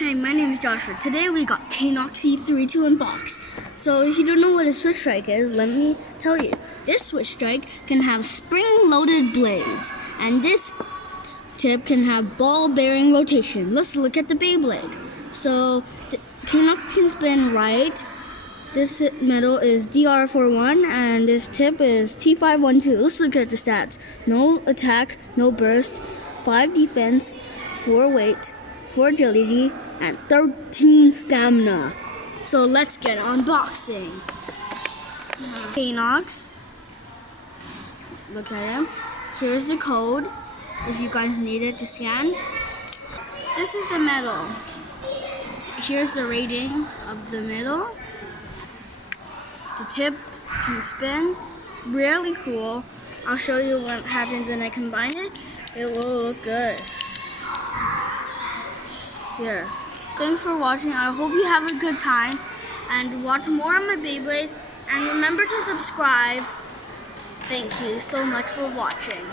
Hey, my name is Joshua. Today we got Caynox C32 in box. So if you don't know what a SwitchStrike is, let me tell you. This SwitchStrike can have spring-loaded blades, and this tip can have ball-bearing rotation. Let's look at the Beyblade. So the Caynox can spin right. This metal is DR41 and this tip is T512. Let's look at the stats. No attack, no burst, 5 defense, 4 weight, 4 agility, and 13 stamina. So let's get unboxing. Caynox. Look at him. Here's the code if you guys need it to scan. This is the metal. Here's the ratings of the metal. The tip can spin. Really cool. I'll show you what happens when I combine it. It will look good. Here. Thanks for watching. I hope you have a good time and watch more of my Beyblades. And remember to subscribe. Thank you so much for watching.